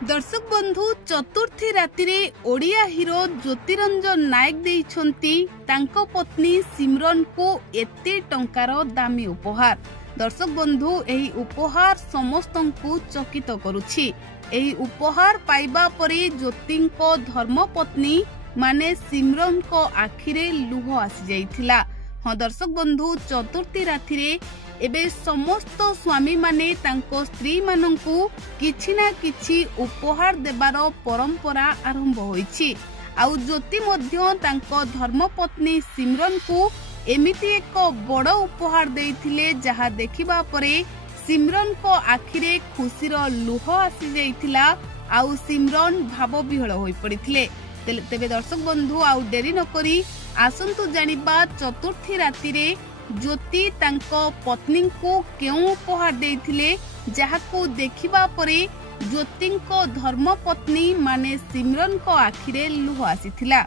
दर्शक बंधु चतुर्थी राति रे ओडिया हीरो ज्योतिरंजन नायक देइछंती तांको पत्नी सिमरन को एते टंकार दामी उपहार। दर्शक बंधु एही उपहार समस्तंकु चकित करुछि। एही उपहार पाइबा परे ज्योतिंको धर्मपत्नी माने सिमरन को आखिरे लुह आसी जाइथिला। हाँ दर्शक बंधु चतुर्थी राति रे एबे समस्त स्वामी माने तांको स्त्री मानंकु किछि ना किछि उपहार देबार परंपरा आरंभ होइछि। आउ ज्योति मध्य तांको धर्मपत्नी सिमरन को एमिति एक बड़ उपहार देइथिले जहा देखिबा परे सिमरन को आखिरे खुशीर लुह आसी जाइथिला। आउ सिमरन भाव विहल होई पड़िथिले। तेबे दर्शक बंधु आउ डेरी नकरी आसंतु जानिबा चतुर्थी राति रे ज्योति तांको पत्नी को केउ उपहार देइथिले जहाको देखिबा परे ज्योतिंको धर्मपत्नी माने सिमरन को आखिरे लुह आसीथिला।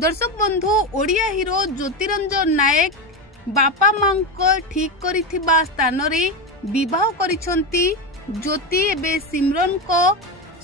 दर्शक बंधु ओडिया हीरो ज्योतिरंजन नायक बापा मांको ठीक करिथिबा स्थान रे विवाह करिसंती। ज्योति एबे सिमरन को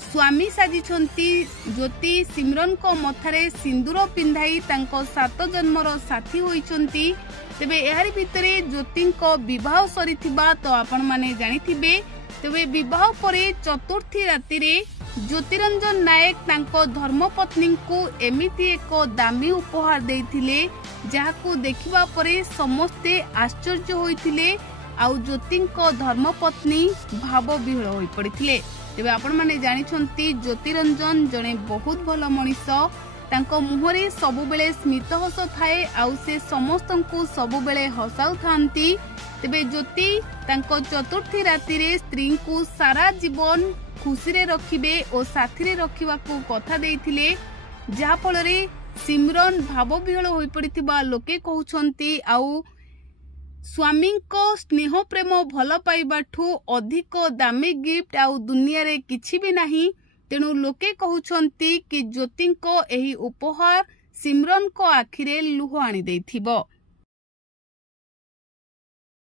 स्वामी साजिछंती। ज्योति सिमरन को मथारे सिंदूर पिंधाई तांको 7 जन्मर साथी होइछंती। तेबे एहारी भितरे ज्योतिंको विवाह सरिथिबा तो आपण माने जानिथिबे। तेबे विवाह परे चतुर्थी राति रे ज्योतिरंजन नायक तांको धर्मपत्नी को एमिति एक दामी उपहार देइथिले जहाको देखिबा परे समस्ते आश्चर्य होइथिले। आउ ज्योतिंको धर्मपत्नी भाव विहल होई पड़िथिले। तेबे आपण माने जानिछंती ज्योतिरंजन जणे बहुत भल मनिष। तांको मुहरे सबुबेले स्मित हस थाए। आउ से समस्तंकु सबुबेले हसाउ थांती। तेबे ज्योति तांको चतुर्थी राति रे स्त्री को सारा जीवन खुशी रे रखिबे और साथी रे रखिबा को कथा देइथिले जहा फल रे सिमरन भाव विहल होई पड़िथिबा लोके कहउछंती। आउ स्वामी को स्नेह प्रेम भल पाइबाठू अधिक दामी गिफ्ट आउ दुनिया रे किछि भी नाही। तेणु लोके कहउछंती कि ज्योति को एही उपहार सिमरन को आखिरे लुह आनी देइथिबो।